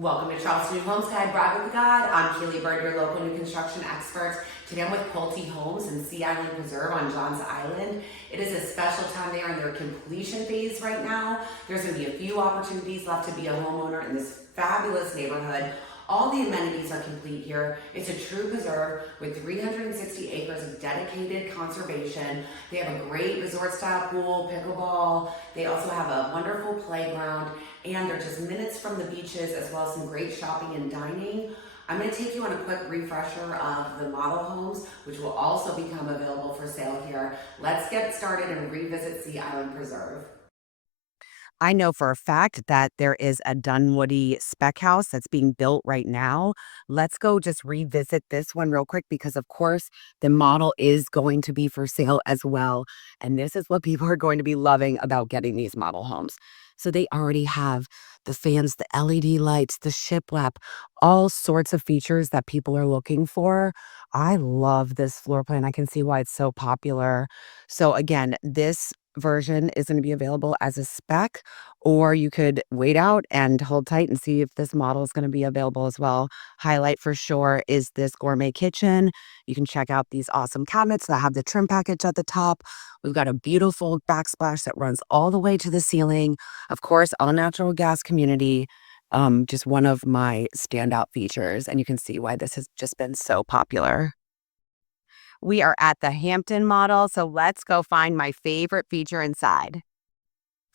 Welcome to Charleston New Homes Guide, Bride with God. I'm Keely Bird, your local new construction expert. Today I'm with Pulte Homes in Sea Island Preserve on Johns Island. It is a special time. They are in their completion phase right now. There's going to be a few opportunities left to be a homeowner in this fabulous neighborhood. All the amenities are complete here. It's a true preserve with 360 acres of dedicated conservation. They have a great resort style pool, pickleball. They also have a wonderful playground, and they're just minutes from the beaches as well as some great shopping and dining. I'm going to take you on a quick refresher of the model homes, which will also become available for sale here. Let's get started and revisit Sea Island Preserve. I know for a fact that there is a Dunwoody spec house that's being built right now. Let's go just revisit this one real quick because, of course, the model is going to be for sale as well. And this is what people are going to be loving about getting these model homes. So they already have the fans, the LED lights, the shiplap, all sorts of features that people are looking for. I love this floor plan. I can see why it's so popular. So again, this version is going to be available as a spec, or you could wait out and hold tight and see if this model is going to be available as well. Highlight for sure is this gourmet kitchen. You can check out these awesome cabinets that have the trim package at the top. We've got a beautiful backsplash that runs all the way to the ceiling. Of course, all natural gas community. Just one of my standout features, and you can see why this has just been so popular. We are at the Hampton model, so let's go find my favorite feature inside.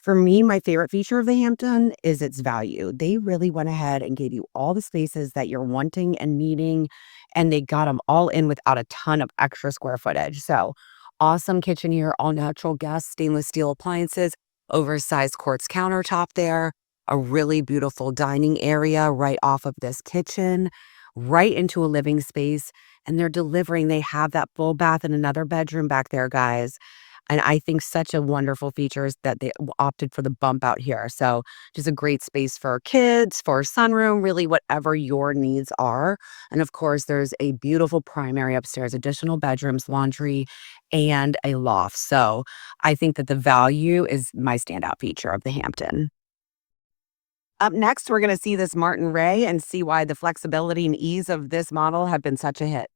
For me, my favorite feature of the Hampton is its value. They really went ahead and gave you all the spaces that you're wanting and needing, and they got them all in without a ton of extra square footage. So, awesome kitchen here, all natural gas, stainless steel appliances, oversized quartz countertop there, a really beautiful dining area right off of this kitchen, right into a living space. And they're delivering, they have that full bath and another bedroom back there, guys. And I think such a wonderful feature is that they opted for the bump out here. So just a great space for kids, for sunroom, really whatever your needs are. And of course, there's a beautiful primary upstairs, additional bedrooms, laundry, and a loft. So I think that the value is my standout feature of the Hampton. Up next, we're going to see this Martin Ray and see why the flexibility and ease of this model have been such a hit.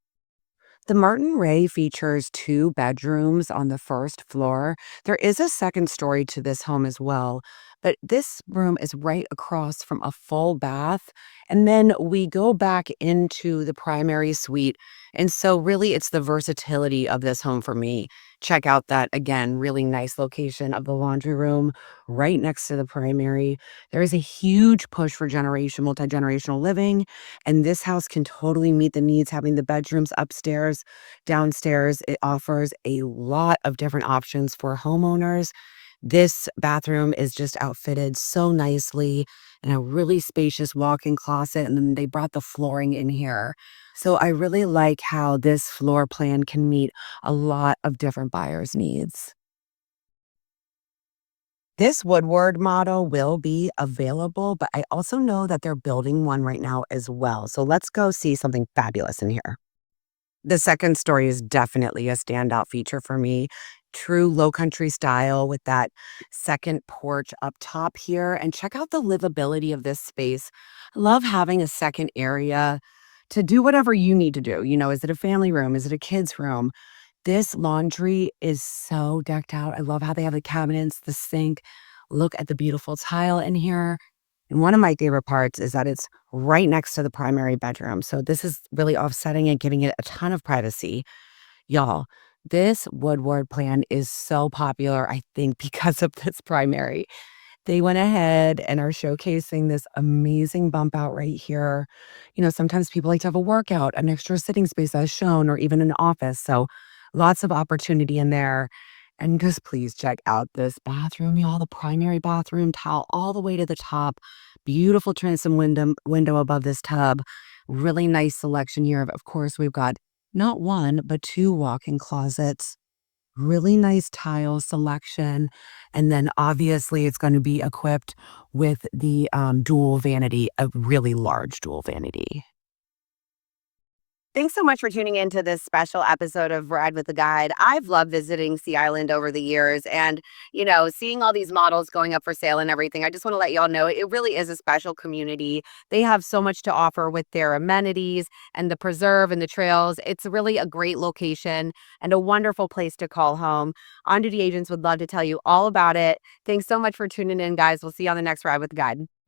The Martin Ray features two bedrooms on the first floor. There is a second story to this home as well, but this room is right across from a full bath. And then we go back into the primary suite. And so, really, it's the versatility of this home for me. Check out that again, really nice location of the laundry room right next to the primary. There is a huge push for multi generational living. And this house can totally meet the needs, having the bedrooms upstairs, downstairs. It offers a lot of different options for homeowners. This bathroom is just outfitted so nicely and a really spacious walk-in closet. And then they brought the flooring in here. So I really like how this floor plan can meet a lot of different buyers' needs. This Woodward model will be available, but I also know that they're building one right now as well. So let's go see something fabulous in here. The second story is definitely a standout feature for me. True low country style with that second porch up top here. And check out the livability of this space. I love having a second area to do whatever you need to do. Is it a family room? Is it a kid's room? This laundry is so decked out. I love how they have the cabinets, the sink. Look at the beautiful tile in here. And one of my favorite parts is that it's right next to the primary bedroom. So this is really offsetting and giving it a ton of privacy. Y'all, this Woodward plan is so popular, I think, because of this primary. They went ahead and are showcasing this amazing bump out right here. Sometimes people like to have a workout, an extra sitting space as shown, or even an office. So lots of opportunity in there. And just please check out this bathroom, y'all. The primary bathroom towel all the way to the top. Beautiful transom window above this tub. Really nice selection here. Of course, we've got not one, but two walk-in closets. Really nice tile selection. And then obviously it's going to be equipped with the dual vanity, a really large dual vanity. Thanks so much for tuning into this special episode of Ride with the Guide. I've loved visiting Sea Island over the years and, seeing all these models going up for sale and everything. I just want to let y'all know it really is a special community. They have so much to offer with their amenities and the preserve and the trails. It's really a great location and a wonderful place to call home. On duty agents would love to tell you all about it. Thanks so much for tuning in, guys. We'll see you on the next Ride with the Guide.